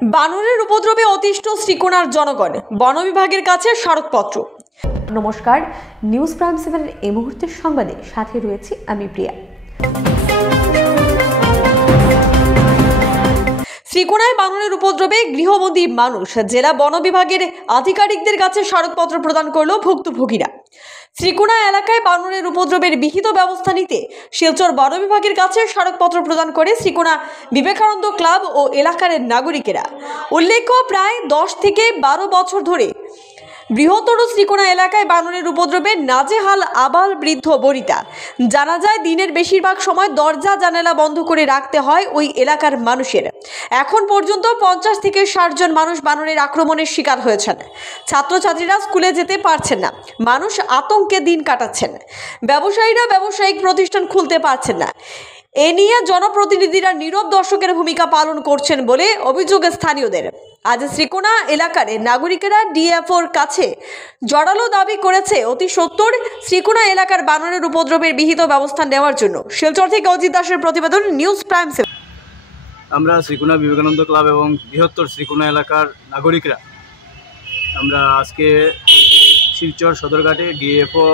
বানরের উপদ্রবে অতিষ্ঠ শ্রীকোনার জনগণ, বন বিভাগের কাছে স্মারকপত্র। নমস্কার, নিউজ প্রাইম 7 এই মুহূর্তের সংবাদে সাথে রয়েছি আমি প্রিয়া। শ্রীকোনায় বানরের উপদ্রবে গৃহবন্দী মানুষ, জেলা বন বিভাগের আধিকারিকদের কাছে স্মারকপত্র প্রদান করল ভুক্তভোগীরা। শ্রীকোনা এলাকায় বানরের উপদ্রবের বিহিত ব্যবস্থা নিতে শিলচর বন বিভাগের কাছে স্মারকপত্র প্রদান করে শ্রীকোনা বিবেকানন্দ ক্লাব ও এলাকার নাগরিকেরা। উল্লেখ্য, প্রায় 10 থেকে 12 বছর ধরে বৃহত্তর শ্রীকোনা এলাকায় বানরের উপদ্রবে নাজেহাল আবাল বৃদ্ধ বনিতা। জানা যায়, দিনের বেশিরভাগ সময় দরজা জানালা বন্ধ করে রাখতে হয় ওই এলাকার মানুষের। এখন পর্যন্ত 50 থেকে 60 জন মানুষ বানরের আক্রমণের শিকার হয়েছেন। ছাত্রছাত্রীরা স্কুলে যেতে পারছেন না, মানুষ আতঙ্কে দিন কাটাচ্ছেন। ব্যবসায়ীরা ব্যবসায়িক প্রতিষ্ঠান খুলতে পারছেন না। এ নিয়ে জনপ্রতিনিধিরা নীরব দর্শকের ভূমিকা পালন করছেন বলে অভিযোগ স্থানীয়দের। আজ শ্রীকোনা এলাকার নাগরিকেরা ডিএফওর কাছে জোরালো দাবি করেছে অতি সত্বর শ্রীকোনা এলাকার বানরের উপদ্রবের বিহিত ব্যবস্থা নেওয়ার জন্য। শিলচর থেকে অজিত দাসের প্রতিবেদন, নিউজ প্রাইম 7। আমরা শ্রীকোনা বিবেকানন্দ ক্লাব এবং বৃহত্তর শ্রীকোনা এলাকার নাগরিকরা আমরা আজকে শিলচর সদরঘাটে ডিএফও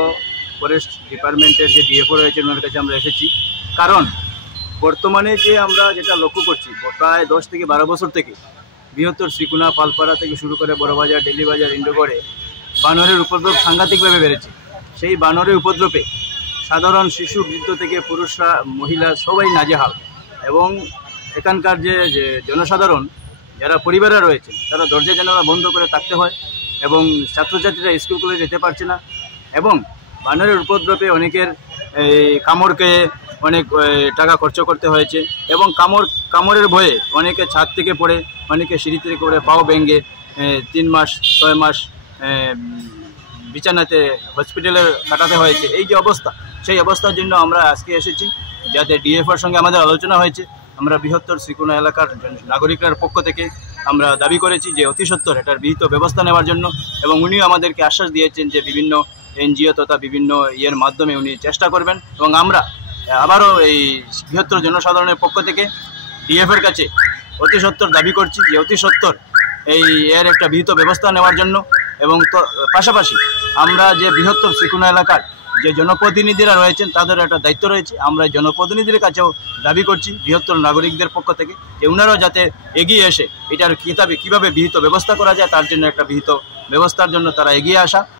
ফরেস্ট ডিপার্টমেন্টের যে ডিএফও রয়েছে ওনার কাছে আমরা এসেছি। কারণ বর্তমানে যে আমরা যেটা লক্ষ্য করছি, প্রায় 10 থেকে 12 বছর থেকে বৃহত্তর শ্রীকোনা, পালপাড়া থেকে শুরু করে বড়বাজার, ডেলি বাজার, ইন্ডোগড়ে বানরের উপদ্রব সাংঘাতিকভাবে বেড়েছে। সেই বানরের উপদ্রবে সাধারণ শিশু, বৃদ্ধ থেকে পুরুষরা, মহিলা সবাই নাজেহাল। এবং এখানকার যে জনসাধারণ যারা পরিবারে রয়েছে তারা দরজা জানালা বন্ধ করে থাকতে হয় এবং ছাত্রছাত্রীরা স্কুল কলেজে যেতে পারছে না। এবং বানরের উপদ্রবে অনেকের কামড়কে অনেক টাকা খরচ করতে হয়েছে এবং কামড়ের ভয়ে অনেকে ছাদ থেকে পড়ে, অনেকে সিঁড়ি থেকে পড়ে পাও ভেঙে 3 মাস 6 মাস বিছানাতে হসপিটালে কাটাতে হয়েছে। এই যে অবস্থা, সেই অবস্থার জন্য আমরা আজকে এসেছি, যাতে ডিএফওর সঙ্গে আমাদের আলোচনা হয়েছে। আমরা বৃহত্তর শ্রীকোনা এলাকার নাগরিকদের পক্ষ থেকে আমরা দাবি করেছি যে অতি সত্বর এটার বিহিত ব্যবস্থা নেওয়ার জন্য, এবং উনিও আমাদেরকে আশ্বাস দিয়েছেন যে বিভিন্ন এনজিও তথা বিভিন্ন ইয়ের মাধ্যমে উনি চেষ্টা করবেন। এবং আমরা আবারও এই বৃহত্তর জনসাধারণের পক্ষ থেকে ডিএফের কাছে অতি সত্বর দাবি করছি যে অতি সত্বর এর একটা বিহিত ব্যবস্থা নেওয়ার জন্য। এবং পাশাপাশি আমরা যে বৃহত্তর শ্রীকোনা এলাকার যে জনপ্রতিনিধিরা রয়েছেন তাদের একটা দায়িত্ব রয়েছে। আমরা জনপ্রতিনিধির কাছেও দাবি করছি বৃহত্তর নাগরিকদের পক্ষ থেকে যে ওনারাও যাতে এগিয়ে এসে এটার কীভাবে বিহিত ব্যবস্থা করা যায় তার জন্য একটা বিহিত ব্যবস্থার জন্য তারা এগিয়ে আসা।